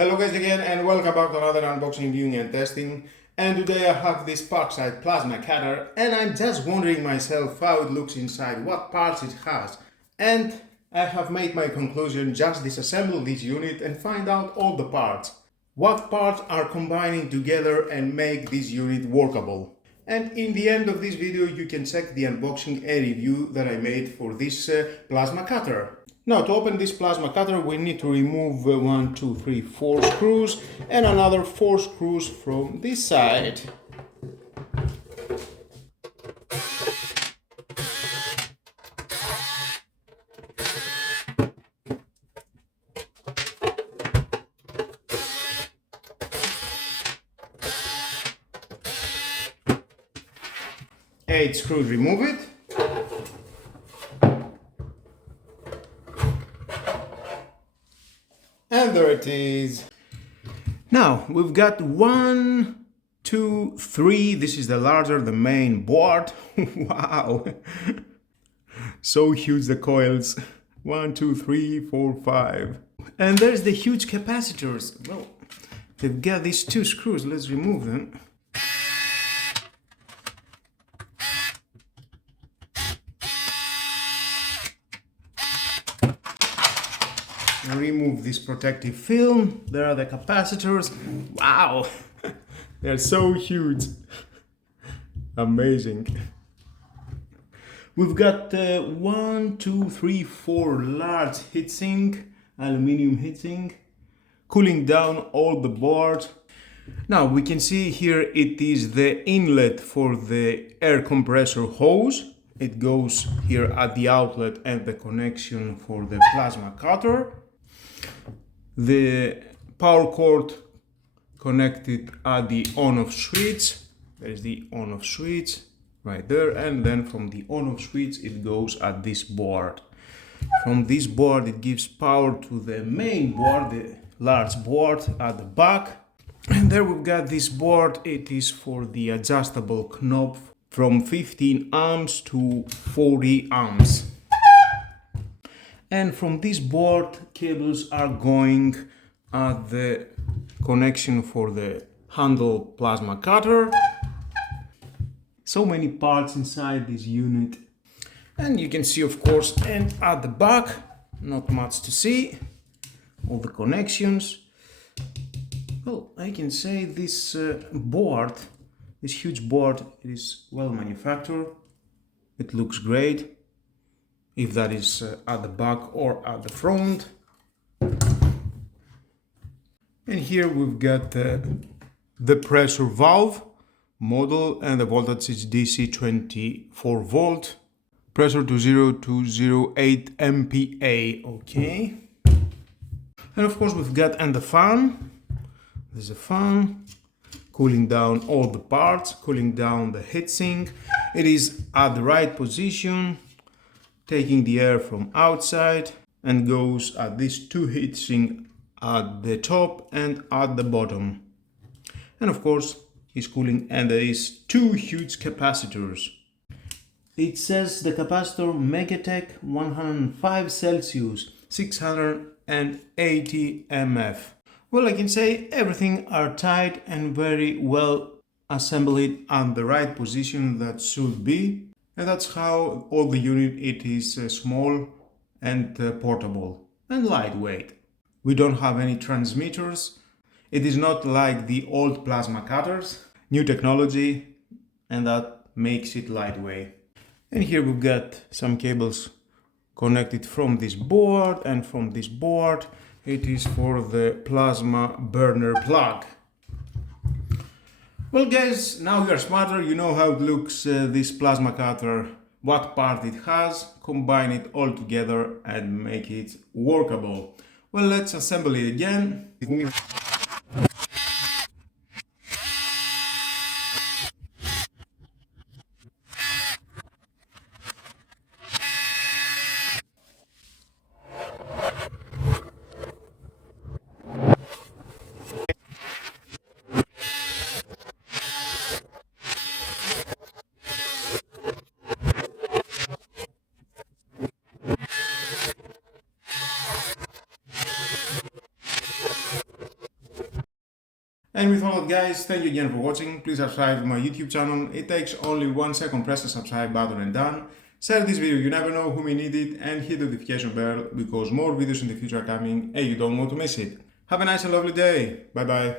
Hello guys again and welcome back to another unboxing, viewing and testing. And today I have this Parkside plasma cutter and I'm just wondering myself how it looks inside, what parts it has. And I have made my conclusion: just disassemble this unit and find out all the parts. What parts are combining together and make this unit workable. And in the end of this video you can check the unboxing and review that I made for this plasma cutter. Now, to open this plasma cutter we need to remove 4 screws and another 4 screws from this side. Eight screws, remove it. And there it is. Now we've got 1, 2, 3. This is the larger, the main board. Wow. So huge, the coils. 1, 2, 3, 4, 5. And there's the huge capacitors. Well, they've got these 2 screws. Let's remove them. Remove this protective film. There are the capacitors. Wow, they're so huge. Amazing. We've got 1, 2, 3, 4 large heatsink, aluminium heatsink, cooling down all the board. Now we can see here it is the inlet for the air compressor hose. It goes here at the outlet and the connection for the plasma cutter. The power cord connected at the on-off switch. There's the on-off switch right there, and then from the on-off switch it goes at this board. From this board it gives power to the main board, the large board at the back. And there we've got this board. It is for the adjustable knob from 15 amps to 40 amps. And from this board, cables are going at the connection for the handle plasma cutter. So many parts inside this unit. And you can see, of course, and at the back, not much to see. All the connections. Well, I can say this board, this huge board, is well manufactured. It looks great. If that is at the back or at the front. And here we've got the pressure valve model, and the voltage is DC 24 volt. Pressure to 0 to 08 MPa. Okay. And of course we've got the fan. There's a fan cooling down all the parts, cooling down the heatsink. It is at the right position, taking the air from outside, and goes at these 2 heatsink at the top and at the bottom. And of course is cooling, and there is 2 huge capacitors. It says the capacitor Megatech 105 Celsius 680 mF. Well, I can say everything are tight and very well assembled at the right position that should be. And that's how all the unit, it is small and portable and lightweight. We don't have any transmitters. It is not like the old plasma cutters. New technology, and that makes it lightweight. And here we've got some cables connected from this board and from this board. It is for the plasma burner plug. Well guys, now you are smarter, you know how it looks, this plasma cutter, what part it has, combine it all together and make it workable. Well, let's assemble it again. And with all that, guys, thank you again for watching. Please subscribe to my YouTube channel. It takes only 1 second. Press the subscribe button and done. Share this video, you never know who may need it, and hit the notification bell because more videos in the future are coming and you don't want to miss it. Have a nice and lovely day. Bye bye.